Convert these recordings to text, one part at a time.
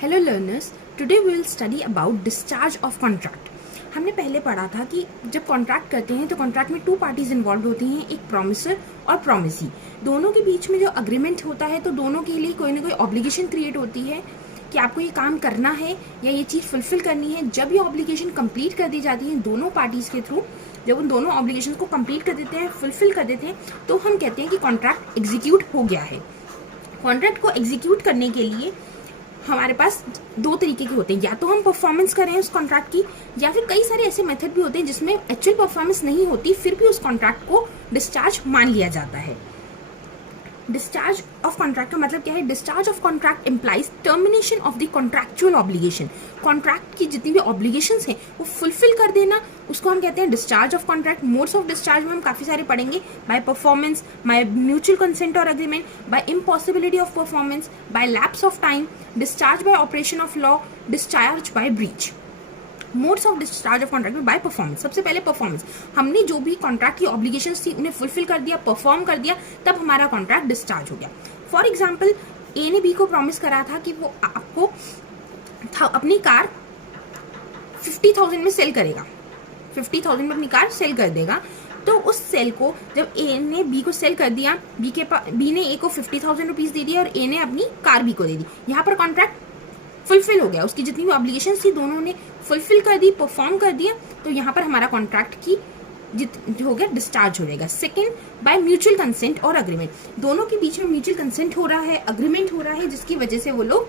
Hello learners, today we will study about discharge of contract. हमने पहले पढ़ा था कि जब कॉन्ट्रैक्ट करते हैं तो कॉन्ट्रैक्ट में टू पार्टीज इन्वॉल्व होती हैं, एक प्रॉमिसर और प्रॉमिसी। दोनों के बीच में जो अग्रीमेंट होता है तो दोनों के लिए कोई ना कोई ऑब्लिगेशन क्रिएट होती है कि आपको ये काम करना है या ये चीज़ फुलफिल करनी है। जब ये ऑब्लिगेशन कंप्लीट कर दी जाती है दोनों पार्टीज के थ्रू, जब उन दोनों ऑब्लिगेशन को कंप्लीट कर देते हैं, फुलफिल कर देते हैं, तो हम कहते हैं कि कॉन्ट्रैक्ट एग्जीक्यूट हो गया है। कॉन्ट्रैक्ट को एग्जीक्यूट करने के लिए हमारे पास दो तरीके के होते हैं, या तो हम परफॉर्मेंस करें उस कॉन्ट्रैक्ट की, या फिर कई सारे ऐसे मेथड भी होते हैं जिसमें एक्चुअल परफॉर्मेंस नहीं होती फिर भी उस कॉन्ट्रैक्ट को डिस्चार्ज मान लिया जाता है। डिस्चार्ज ऑफ कॉन्ट्रैक्ट का मतलब क्या है? Discharge of contract implies termination of the contractual obligation. Contract की जितनी भी ऑब्लिगेशंस हैं वो फुलफिल कर देना, उसको हम कहते हैं discharge of contract. Modes of discharge में हम काफी सारे पढ़ेंगे, by performance, by mutual consent और agreement, by impossibility of performance, by lapse of time, discharge by operation of law, discharge by breach. Modes of discharge of contract में by performance. सबसे पहले performance, हमने जो भी कॉन्ट्रैक्ट की obligations थी उन्हें फुलफिल कर दिया, परफॉर्म कर दिया, तब हमारा कॉन्ट्रैक्ट डिस्चार्ज हो गया। फॉर एग्जाम्पल, ए ने बी को प्रॉमिस करा था कि वो आपको अपनी कार 50,000 में सेल करेगा, 50,000 में अपनी कार सेल कर देगा। तो उस सेल को जब ए ने बी को सेल कर दिया, बी ने ए को 50,000 रुपीज दे दिया और ए ने अपनी कार बी को दे दी। यहाँ पर कॉन्ट्रैक्ट फुलफिल हो गया, उसकी जितनी भी ऑब्लिगेशन थी दोनों ने फुलफिल कर दी, परफॉर्म कर दिया, तो यहाँ पर हमारा कॉन्ट्रैक्ट की हो गया डिस्चार्ज हो जाएगा। सेकंड, बाय म्यूचुअल कंसेंट और अग्रीमेंट। दोनों के बीच में म्यूचुअल कंसेंट हो रहा है, अग्रीमेंट हो रहा है, जिसकी वजह से वो लोग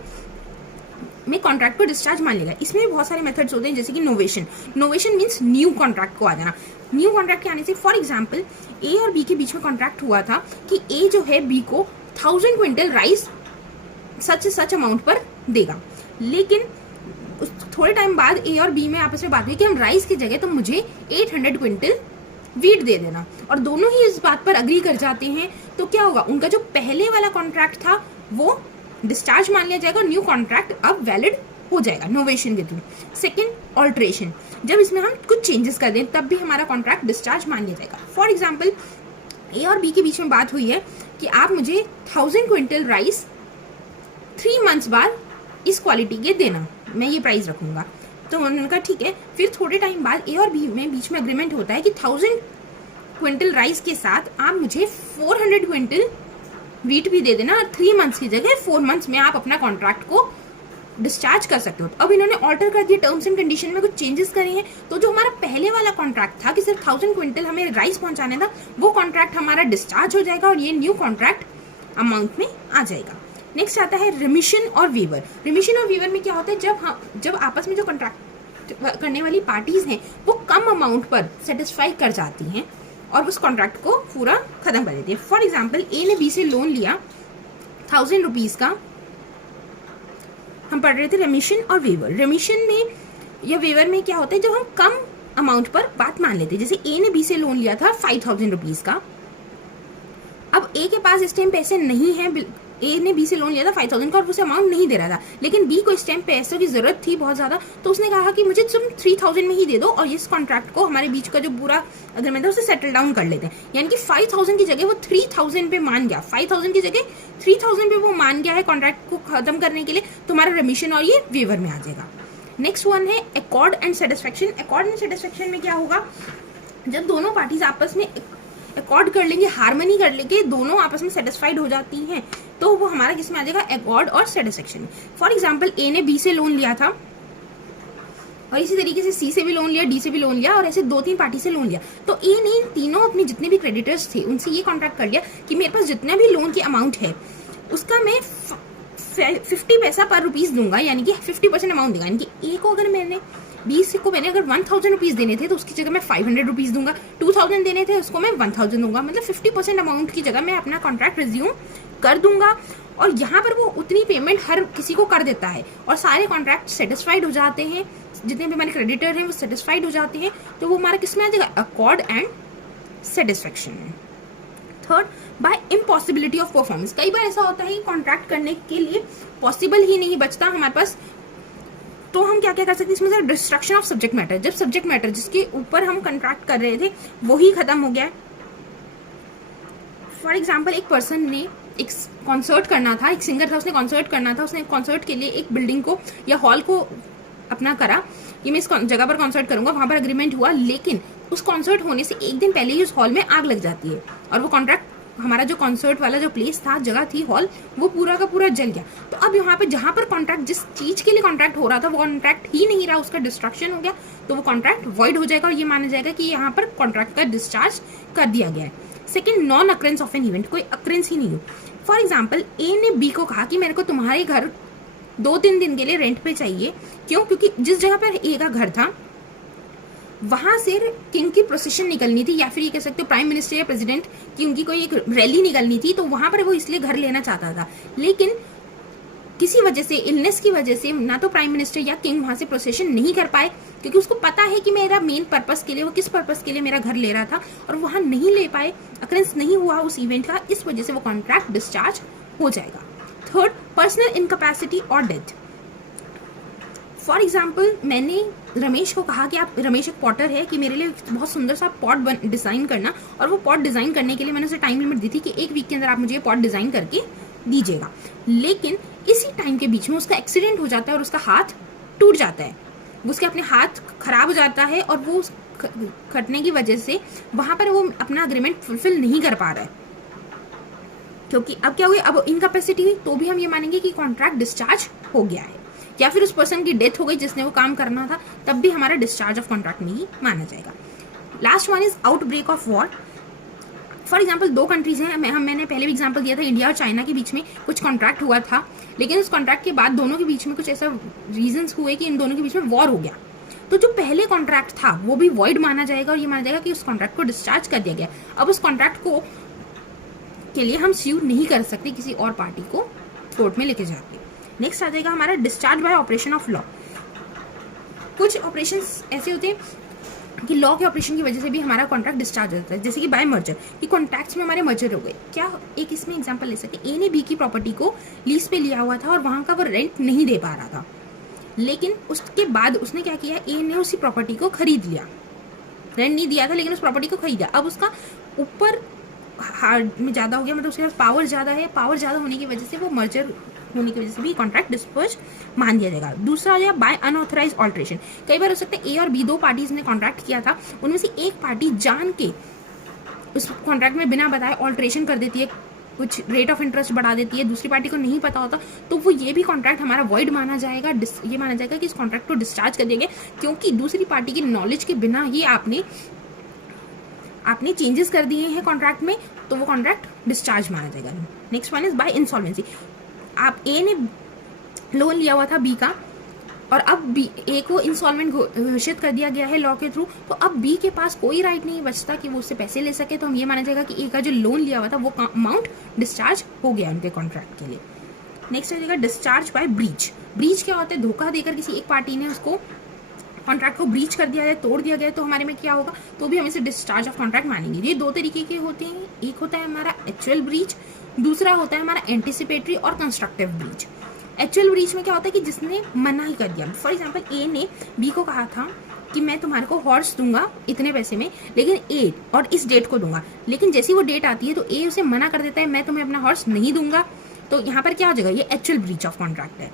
में कॉन्ट्रैक्ट को डिस्चार्ज मान लेगा। इसमें भी बहुत सारे मेथड्स होते हैं, जैसे कि novation. Novation means new contract को आ जाना। न्यू कॉन्ट्रैक्ट के आने से, फॉर एग्जाम्पल, ए और बी के बीच में कॉन्ट्रैक्ट हुआ था कि ए जो है बी को 1000 क्विंटल राइस सच अमाउंट पर देगा, लेकिन थोड़े टाइम बाद ए और बी में आपस में बात हुई कि हम राइस की जगह तो मुझे 800 क्विंटल वीट दे देना, और दोनों ही इस बात पर अग्री कर जाते हैं। तो क्या होगा, उनका जो पहले वाला कॉन्ट्रैक्ट था वो डिस्चार्ज मान लिया जाएगा, न्यू कॉन्ट्रैक्ट अब वैलिड हो जाएगा नोवेशन के थ्रू। Second, alteration. जब इसमें हम कुछ चेंजेस कर दें तब भी हमारा कॉन्ट्रैक्ट डिस्चार्ज मान लिया जाएगा। फॉर एग्जाम्पल, ए और बी के बीच में बात हुई है कि आप मुझे 1000 क्विंटल राइस 3 मंथ्स बाद इस क्वालिटी के देना, मैं ये प्राइस रखूंगा। तो उन्होंने कहा ठीक है। फिर थोड़े टाइम बाद ए और बी में बीच में अग्रीमेंट होता है कि 1000 क्विंटल राइस के साथ आप मुझे 400 क्विंटल वीट भी दे देना, और 3 मंथ्स की जगह 4 मंथ्स में आप अपना कॉन्ट्रैक्ट को डिस्चार्ज कर सकते हो। तो अब इन्होंने ऑल्टर कर दिया, टर्म्स एंड कंडीशन में कुछ चेंजेस करे हैं। तो जो हमारा पहले वाला कॉन्ट्रैक्ट था कि सिर्फ 1000 क्विंटल हमें राइस पहुंचाने था, वो कॉन्ट्रैक्ट हमारा डिस्चार्ज हो जाएगा और ये न्यू कॉन्ट्रैक्ट अमाउंट में आ जाएगा। नेक्स्ट आता है रिमिशन और वेवर। रिमिशन और वेवर में क्या होता है, जब आपस में जो कॉन्ट्रैक्ट करने वाली पार्टीज हैं वो कम अमाउंट पर सेटिस्फाई कर जाती हैं और उस कॉन्ट्रैक्ट को पूरा खत्म कर देती है। फॉर एग्जाम्पल, ए ने बी से लोन लिया 1000 रुपीज का। हम पढ़ रहे थे रेमिशन और वेवर। रेमिशन में या वेवर में क्या होता है, जब हम कम अमाउंट पर बात मान लेते हैं। जैसे ए ने बी से लोन लिया था 5000 रुपीज का। अब ए के पास इस टाइम पैसे नहीं है, ए ने बी से लोन लिया था 5000 का और उसे अमाउंट नहीं दे रहा था, लेकिन बी को इस टाइम पैसों की जरूरत थी बहुत ज्यादा। तो उसने कहा कि मुझे तुम 3000 में ही दे दो और इस कॉन्ट्रैक्ट को, हमारे बीच का जो पूरा अग्रीमेंट है उसे सेटल डाउन कर लेते हैं। यानी कि 5000 की जगह वो 3000 पे मान गया, 5000 की जगह 3000 पे वो मान गया है कॉन्ट्रैक्ट को खत्म करने के लिए। तुम्हारा रेमिशन और ये वेवर में आ जाएगा। नेक्स्ट वन है accord and satisfaction. Accord and satisfaction में क्या होगा, जब दोनों पार्टीज आपस में एकॉर्ड कर लेंगे, हार्मनी कर लेंगे, दोनों आपस में सेटिस्फाइड हो जाती हैं, तो वो हमारा किसमें आ जाएगा, एकॉर्ड और सेटिस्फेक्शन। फॉर एग्जाम्पल, ए ने बी से लोन लिया था और इसी तरीके से सी से भी लोन लिया, डी से भी लोन लिया, और ऐसे 2-3 पार्टी से लोन लिया। तो ए ने इन तीनों अपने जितने भी क्रेडिटर्स थे उनसे ये कॉन्ट्रैक्ट कर लिया कि मेरे पास जितना भी लोन की अमाउंट है उसका मैं 50 पैसा पर रुपीज दूंगा, यानी कि 50% अमाउंट देगा। यानी कि ए को अगर मैंने 20 को मैंने अगर 1000 रुपीज देने थे तो उसकी जगह मैं 500 रुपीज दूंगा, 2000 देने थे उसको मैं 1000 दूंगा। मतलब 50% अमाउंट की जगह मैं अपना कॉन्ट्रैक्ट रिज्यूम कर दूंगा, और यहाँ पर वो उतनी पेमेंट हर किसी को कर देता है और सारे कॉन्ट्रैक्ट सेटिस्फाइड हो जाते हैं, जितने भी हमारे क्रेडिटर हैं वो सेटिस्फाइड हो जाते हैं। तो वो हमारा किसमें आ जाएगा, अकॉर्ड एंड सेटिस्फेक्शन में। Third, by impossibility of performance. कई बार ऐसा होता है कि कॉन्ट्रैक्ट करने के लिए पॉसिबल ही नहीं बचता हमारे पास, तो हम क्या क्या कर सकते हैं इसमें से, डिस्ट्रक्शन ऑफ सब्जेक्ट मैटर। जब सब्जेक्ट मैटर जिसके ऊपर हम कॉन्ट्रैक्ट कर रहे थे वही खत्म हो गया है। फॉर एग्जाम्पल, एक पर्सन ने एक कॉन्सर्ट करना था, एक सिंगर था, उसने कॉन्सर्ट करना था, उसने कॉन्सर्ट के लिए एक बिल्डिंग को या हॉल को अपना करा कि मैं इस जगह पर कॉन्सर्ट करूंगा, वहां पर अग्रीमेंट हुआ, लेकिन उस कॉन्सर्ट होने से एक दिन पहले ही उस हॉल में आग लग जाती है और वो कॉन्ट्रैक्ट, हमारा जो कॉन्सर्ट वाला जो प्लेस था, जगह थी, हॉल, वो पूरा का पूरा जल गया। तो अब यहाँ पे जहां पर कॉन्ट्रैक्ट, जिस चीज के लिए कॉन्ट्रैक्ट हो रहा था वो कॉन्ट्रैक्ट ही नहीं रहा, उसका डिस्ट्रक्शन हो गया, तो वो कॉन्ट्रैक्ट वॉइड हो जाएगा और ये माना जाएगा कि यहाँ पर कॉन्ट्रैक्ट का डिस्चार्ज कर दिया गया है। Second, non occurrence of an event, कोई अक्रेंस ही नहीं हो। फॉर एग्जाम्पल, ए ने बी को कहा कि मेरे को तुम्हारे घर 2-3 दिन के लिए रेंट पे चाहिए। क्यों? क्योंकि जिस जगह पर ए का घर था वहां से किंग की प्रोसेशन निकलनी थी, या फिर ये कह सकते हो प्राइम मिनिस्टर या प्रेसिडेंट की उनकी कोई एक रैली निकलनी थी, तो वहां पर वो इसलिए घर लेना चाहता था। लेकिन किसी वजह से, इलनेस की वजह से, ना तो प्राइम मिनिस्टर या किंग वहां से प्रोसेशन नहीं कर पाए, क्योंकि उसको पता है कि मेरा मेन पर्पस के लिए, वो किस पर्पस के लिए मेरा घर ले रहा था, और वहां नहीं ले पाए, अक्रेंस नहीं हुआ उस इवेंट का, इस वजह से वो कॉन्ट्रैक्ट डिस्चार्ज हो जाएगा। थर्ड, पर्सनल इनकैपेसिटी और डेथ। फॉर एग्जाम्पल, मैंने रमेश को कहा कि आप, रमेश एक पॉटर है, कि मेरे लिए बहुत सुंदर सा पॉट डिजाइन करना, और वो पॉट डिजाइन करने के लिए मैंने उसे टाइम लिमिट दी थी कि 1 वीक के अंदर आप मुझे पॉट डिजाइन करके दीजिएगा। लेकिन इसी टाइम के बीच में उसका एक्सीडेंट हो जाता है और उसका हाथ टूट जाता है, उसके अपने हाथ खराब हो जाता है, और वो खटने की वजह से वहां पर वो अपना अग्रीमेंट फुलफिल नहीं कर पा रहा है, क्योंकि अब क्या हुआ, अब इनकैपेसिटी हुई, तो भी हम ये मानेंगे कि कॉन्ट्रैक्ट डिस्चार्ज हो गया है। या फिर उस पर्सन की डेथ हो गई जिसने वो काम करना था, तब भी हमारा डिस्चार्ज ऑफ कॉन्ट्रैक्ट नहीं माना जाएगा। Last one is outbreak of war. For example, 2 countries हैं, मैंने पहले भी एग्जाम्पल दिया था, इंडिया और चाइना के बीच में कुछ कॉन्ट्रैक्ट हुआ था, लेकिन उस कॉन्ट्रैक्ट के बाद दोनों के बीच में कुछ ऐसा रीजंस हुए कि इन दोनों के बीच में वॉर हो गया। तो जो पहले कॉन्ट्रैक्ट था वो भी वॉइड माना जाएगा, और ये माना जाएगा कि उस कॉन्ट्रैक्ट को डिस्चार्ज कर दिया गया। अब उस कॉन्ट्रैक्ट को के लिए हम स्यू नहीं कर सकते किसी और पार्टी को कोर्ट में लेके जाके। नेक्स्ट आ जाएगा हमारा discharge by operation of law. कुछ ऑपरेशंस ऐसे होते हैं कि लॉ के ऑपरेशन की वजह से भी हमारा कॉन्ट्रैक्ट डिस्चार्ज होता है, जैसे कि बाय मर्जर, कि कॉन्ट्रैक्ट्स में हमारे मर्जर हो गए। क्या एक इसमें एग्जांपल ले सकते हैं, ए ने बी की प्रॉपर्टी को लीज पे लिया हुआ था और वहां का वो रेंट नहीं दे पा रहा था, लेकिन उसके बाद उसने क्या किया, ए ने उसी प्रॉपर्टी को खरीद लिया, रेंट नहीं दिया था लेकिन उस प्रॉपर्टी को खरीदा। अब उसका ऊपर हार्ड में ज्यादा हो गया, मतलब उसके पास पावर ज्यादा है, पावर ज्यादा होने की वजह से वो मर्जर होने की वजह से भी कॉन्ट्रैक्ट डिस्पर्ज मान दिया जाएगा। दूसरा आ जाएगा बाय अनऑथराइज्ड ऑल्ट्रेशन। कई बार हो सकता है ए और बी 2 पार्टीज ने कॉन्ट्रैक्ट किया था, उनमें से एक पार्टी जान के उस कॉन्ट्रैक्ट में बिना बताए ऑल्ट्रेशन कर देती है, कुछ रेट ऑफ इंटरेस्ट बढ़ा देती है, दूसरी पार्टी को नहीं पता होता, तो वो ये भी कॉन्ट्रैक्ट हमारा वॉइड माना जाएगा। ये माना जाएगा कि इस कॉन्ट्रैक्ट को डिस्चार्ज कर दिया गया, क्योंकि दूसरी पार्टी की नॉलेज के बिना ही आपने चेंजेस कर दिए हैं कॉन्ट्रैक्ट में, तो वो कॉन्ट्रैक्ट डिस्चार्ज माना जाएगा। Next one is by insolvency. आप ए ने लोन लिया हुआ था बी का, और अब बी ए को इंस्टॉलमेंट घोषित कर दिया गया है लॉ के थ्रू, तो अब बी के पास कोई राइट नहीं बचता कि वो उससे पैसे ले सके, तो हम ये माना जाएगा कि ए का जो लोन लिया हुआ था वो अमाउंट डिस्चार्ज हो गया उनके कॉन्ट्रैक्ट के लिए। नेक्स्ट आ जाएगा डिस्चार्ज बाय ब्रीच। ब्रीच क्या होता है, धोखा देकर किसी एक पार्टी ने उसको कॉन्ट्रैक्ट को ब्रीच कर दिया है, तोड़ दिया गया, तो हमारे में क्या होगा, तो भी हम इसे डिस्चार्ज ऑफ कॉन्ट्रैक्ट मानेंगे। ये 2 तरीके के होते हैं, एक होता है हमारा एक्चुअल ब्रीच, दूसरा होता है हमारा एंटिसिपेटरी और कंस्ट्रक्टिव ब्रीच। एक्चुअल ब्रीच में क्या होता है कि जिसने मना ही कर दिया। फॉर एग्जाम्पल, ए ने बी को कहा था कि मैं तुम्हारे को हॉर्स दूंगा इतने पैसे में, लेकिन ए और इस डेट को दूंगा, लेकिन जैसी वो डेट आती है तो ए उसे मना कर देता है, मैं तुम्हें अपना हॉर्स नहीं दूंगा, तो यहाँ पर क्या हो जाएगा, ये एक्चुअल ब्रीच ऑफ कॉन्ट्रैक्ट है।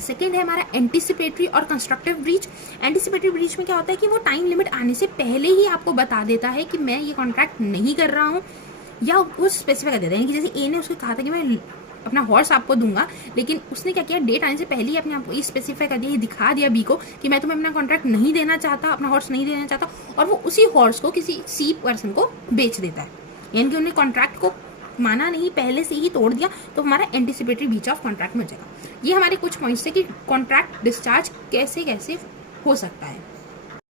सेकेंड है हमारा एंटिसिपेटरी और कंस्ट्रक्टिव ब्रीच। एंटिसिपेटरी ब्रीच में क्या होता है कि वो टाइम लिमिट आने से पहले ही आपको बता देता है कि मैं ये कॉन्ट्रैक्ट नहीं कर रहा हूँ, या वो स्पेसिफाई कर देता है कि जैसे ए ने उसको कहा था कि मैं अपना हॉर्स आपको दूंगा, लेकिन उसने क्या किया, डेट आने से पहले ही अपने आपको ये स्पेसिफाई कर दिया, ये दिखा दिया बी को कि मैं तुम्हें अपना कॉन्ट्रैक्ट नहीं देना चाहता, अपना हॉर्स नहीं देना चाहता, और वो उसी हॉर्स को किसी सी पर्सन को बेच देता है, यानी कि उन्हें कॉन्ट्रैक्ट को माना नहीं, पहले से ही तोड़ दिया, तो हमारा एंटिसिपेटरी ब्रीच ऑफ कॉन्ट्रैक्ट में हो जाएगा। ये हमारे कुछ पॉइंट्स थे कि कॉन्ट्रैक्ट डिस्चार्ज कैसे कैसे हो सकता है।